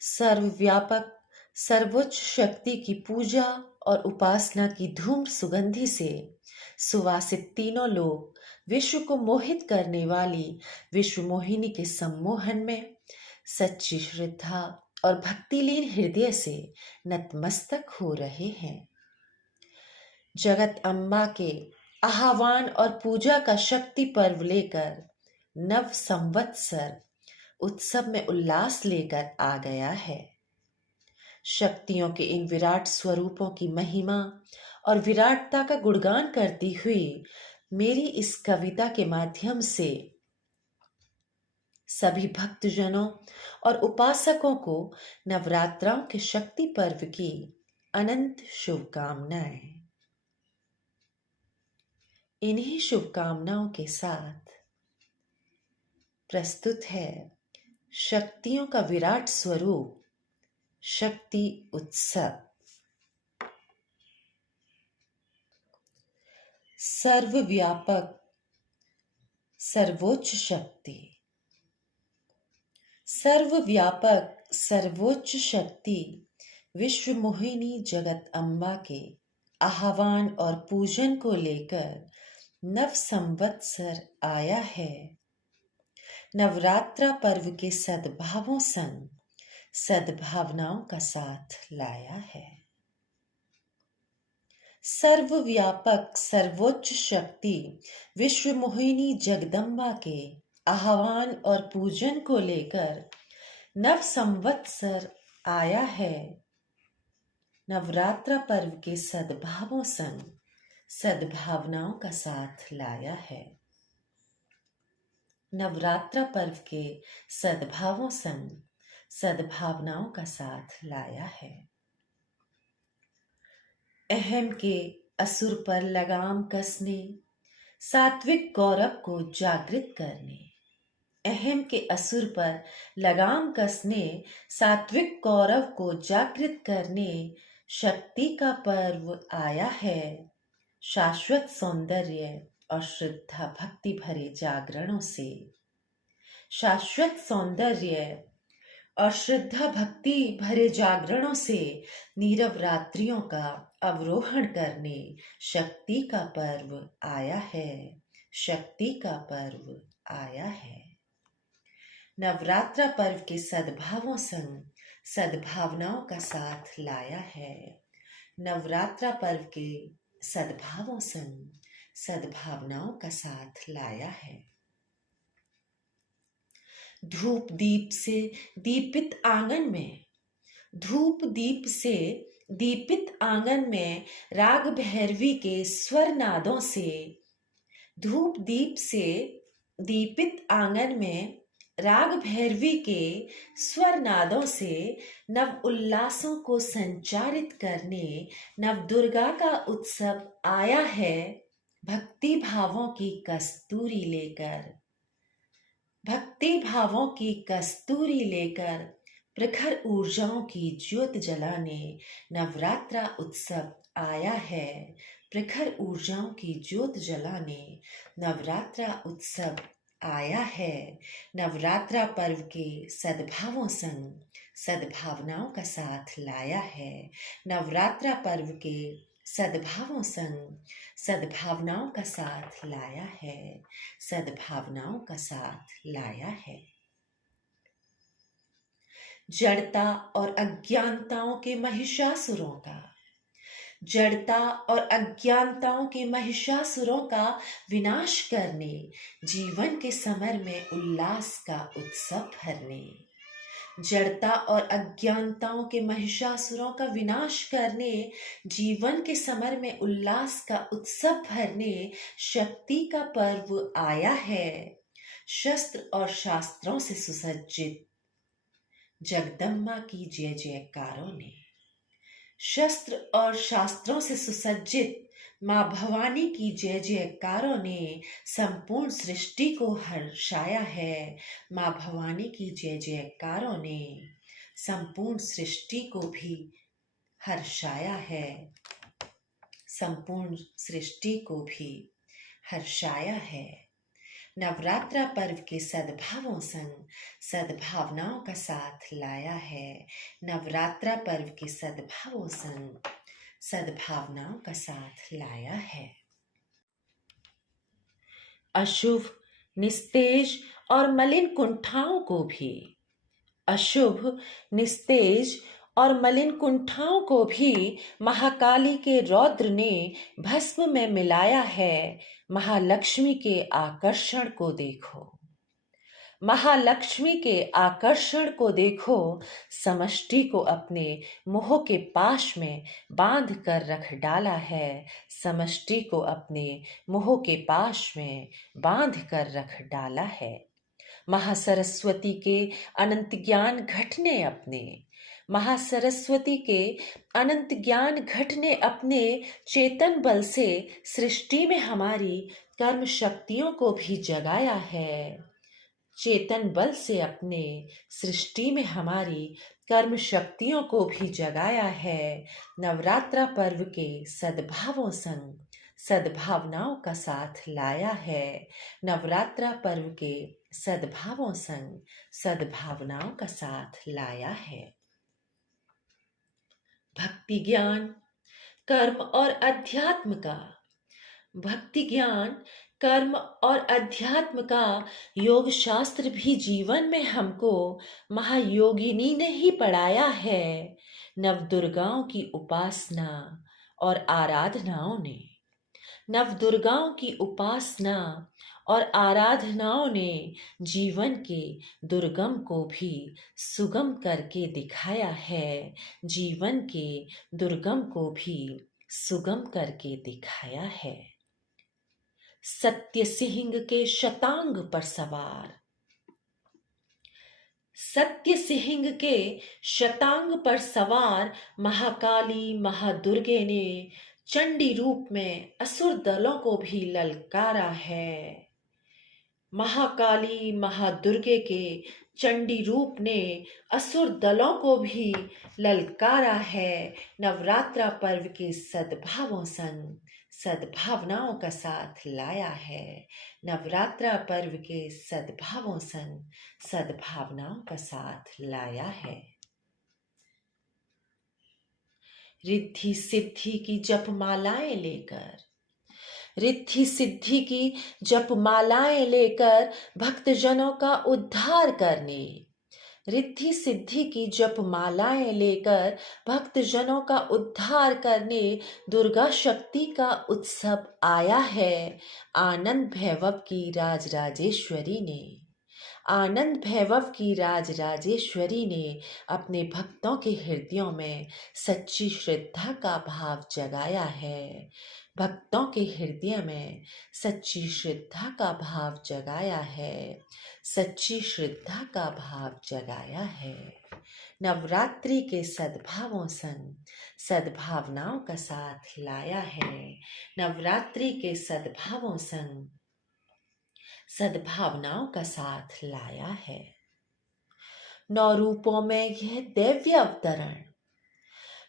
सर्वव्यापक सर्वोच्च शक्ति की पूजा और उपासना की धूम सुगंधि से सुवासित तीनों लोग विश्व को मोहित करने वाली विश्व मोहिनी के सम्मोहन में सच्ची श्रद्धा और भक्तिलीन हृदय से नतमस्तक हो रहे हैं। जगत अम्बा के आह्वान और पूजा का शक्ति पर्व लेकर नव संवत्सर उत्सव में उल्लास लेकर आ गया है। शक्तियों के इन विराट स्वरूपों की महिमा और विराटता का गुणगान करती हुई मेरी इस कविता के माध्यम से सभी भक्तजनों और उपासकों को नवरात्राओं के शक्ति पर्व की अनंत शुभकामनाएं। इन्हीं शुभकामनाओं के साथ प्रस्तुत है शक्तियों का विराट स्वरूप शक्ति उत्सव। सर्वव्यापक सर्वोच्च शक्ति। सर्वव्यापक सर्वोच्च शक्ति विश्व मोहिनी जगत अम्बा के आह्वान और पूजन को लेकर नव संवत्सर आया है। नवरात्रा पर्व के सद्भावों संग सद्भावनाओं का साथ लाया है। सर्वव्यापक सर्वोच्च शक्ति विश्व मोहिनी जगदम्बा के आह्वान और पूजन को लेकर नव संवत्सर आया है। नवरात्रा पर्व के सद्भावों संग सद्भावनाओं का साथ लाया है। नवरात्रा पर्व के सद्भावों संग सद्भावनाओं का साथ लाया है। अहम के असुर पर लगाम कसने, सात्विक गौरव को जागृत करने। अहम के असुर पर लगाम कसने, सात्विक गौरव को जागृत करने शक्ति का पर्व आया है। शाश्वत सौंदर्य और श्रद्धा भक्ति भरे जागरणों से शाश्वत सौंदर्य और श्रद्धा भक्ति भरे जागरणों से नीरव रात्रियों का अवरोहण करने शक्ति का पर्व आया है। शक्ति का पर्व आया है। नवरात्रा पर्व के सद्भावों संग सद्भावनाओं का साथ लाया है। नवरात्रा पर्व के सद्भावों संग सद्भावनाओं का साथ लाया है। धूप दीप से दीपित आंगन में, धूप दीप से दीपित आंगन में राग भैरवी के स्वर नादों से, धूप दीप से दीपित आंगन में राग भैरवी के स्वर नादों से नव उल्लासों को संचारित करने नव दुर्गा का उत्सव आया है। भक्ति भावों की कस्तूरी लेकर, भक्ति भावों की कस्तूरी लेकर प्रखर ऊर्जाओं की ज्योत जलाने नवरात्रा उत्सव आया है। प्रखर ऊर्जाओं की ज्योत जलाने नवरात्रा उत्सव आया है। नवरात्रा पर्व के सद्भावों संग सद्भावनाओं का साथ लाया है। नवरात्रा पर्व के सद्भावों संग सद्भावनाओं का साथ लाया है। सद्भावनाओं का साथ लाया है। जड़ता और अज्ञानताओं के महिषासुरों का, जड़ता और अज्ञानताओं के महिषासुरों का विनाश करने जीवन के समर में उल्लास का उत्सव भरने, जड़ता और अज्ञानताओं के महिषासुरों का विनाश करने जीवन के समर में उल्लास का उत्सव भरने शक्ति का पर्व आया है। शस्त्र और शास्त्रों से सुसज्जित जगदम्बा की जय जयकारों ने, शस्त्र और शास्त्रों से सुसज्जित माँ भवानी की जय जयकारों ने संपूर्ण सृष्टि को हर्षाया है। माँ भवानी की जय जयकारों ने संपूर्ण सृष्टि को भी हर्षाया है। संपूर्ण सृष्टि को भी हर्षाया है। नवरात्रा पर्व के सद्भावों संग सद्भावनाओं का साथ लाया है। नवरात्रा पर्व के सद्भावों संग सद्भावनाओं का साथ लाया है। अशुभ, निस्तेज और मलिन कुंठाओं को भी, अशुभ, निस्तेज और मलिन कुंठाओं को भी महाकाली के रौद्र ने भस्म में मिलाया है। महालक्ष्मी के आकर्षण को देखो, महालक्ष्मी के आकर्षण को देखो। समष्टि को अपने मोह के पाश में बांध कर रख डाला है। समष्टि को अपने मोह के पाश में बांध कर रख डाला है। महासरस्वती के अनंत ज्ञान घट ने अपने, महासरस्वती के अनंत ज्ञान घट ने अपने चेतन बल से सृष्टि में हमारी कर्म शक्तियों को भी जगाया है। चेतन बल से अपने सृष्टि में हमारी कर्म शक्तियों को भी जगाया है। नवरात्रा पर्व के सद्भावों संग सद्भावनाओं का साथ लाया है। नवरात्रा पर्व के सद्भावों संग सद्भावनाओं का साथ लाया है। भक्ति ज्ञान, कर्म और अध्यात्म का, भक्ति ज्ञान, कर्म और अध्यात्म का योग शास्त्र भी जीवन में हमको महायोगिनी ने ही पढ़ाया है। नवदुर्गाओं की उपासना और आराधनाओं ने, नवदुर्गाओं की उपासना और आराधनाओं ने जीवन के दुर्गम को भी सुगम करके दिखाया है। जीवन के दुर्गम को भी सुगम करके दिखाया है। सत्य सिंह के शतांग पर सवार, सत्य सिंह के शतांग पर सवार महाकाली महादुर्गे ने चंडी रूप में असुर दलों को भी ललकारा है। महाकाली महादुर्गे के चंडी रूप ने असुर दलों को भी ललकारा है। नवरात्रा पर्व के सद्भावों संग सद्भावनाओं का साथ लाया है। नवरात्रा पर्व के सद्भावों संग सद्भावनाओं का साथ लाया है। रिद्धि सिद्धि की जपमालाएं लेकर, रिद्धि सिद्धि की जपमालाएं लेकर भक्तजनों का उद्धार करने, रिद्धि सिद्धि की जपमालाएं लेकर भक्तजनों का उद्धार करने दुर्गा शक्ति का उत्सव आया है। आनंद भैरव की राजराजेश्वरी ने, आनंद भैरव की राजराजेश्वरी ने अपने भक्तों के हृदयों में सच्ची श्रद्धा का भाव जगाया है। भक्तों के हृदय में सच्ची श्रद्धा का भाव जगाया है। सच्ची श्रद्धा का भाव जगाया है। नवरात्रि के सद्भावों संग सद्भावनाओं का साथ लाया है। नवरात्रि के सद्भावों संग सद्भावनाओं का साथ लाया है। 9 रूपों में यह दिव्य अवतरण,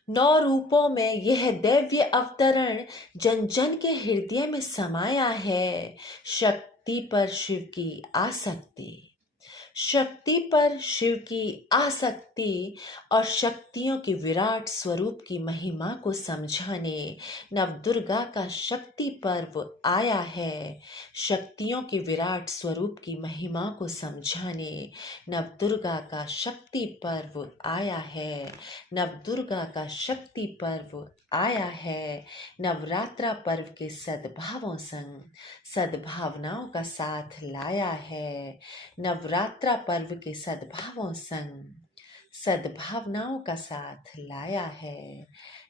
9 रूपों में यह दिव्य अवतरण जन जन के हृदय में समाया है। शक्ति पर शिव की आसक्ति, शक्ति पर शिव की आसक्ति और शक्तियों के विराट स्वरूप की महिमा को समझाने नवदुर्गा का शक्ति पर्व आया है। शक्तियों के विराट स्वरूप की महिमा को समझाने नवदुर्गा का शक्ति पर्व आया है। नवदुर्गा का शक्ति पर्व आया है। नवरात्रा पर्व के सद्भावों संग सद्भावनाओं का साथ लाया है। नवरात्रा पर्व के सद्भावों संग सद्भावनाओं का साथ लाया है।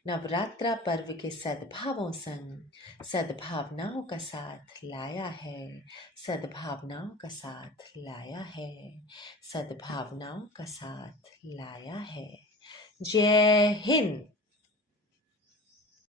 नवरात्रा पर्व के सद्भावों संग सद्भावनाओं का साथ लाया है। सद्भावनाओं का साथ लाया है। सद्भावनाओं का साथ लाया है। जय हिंद।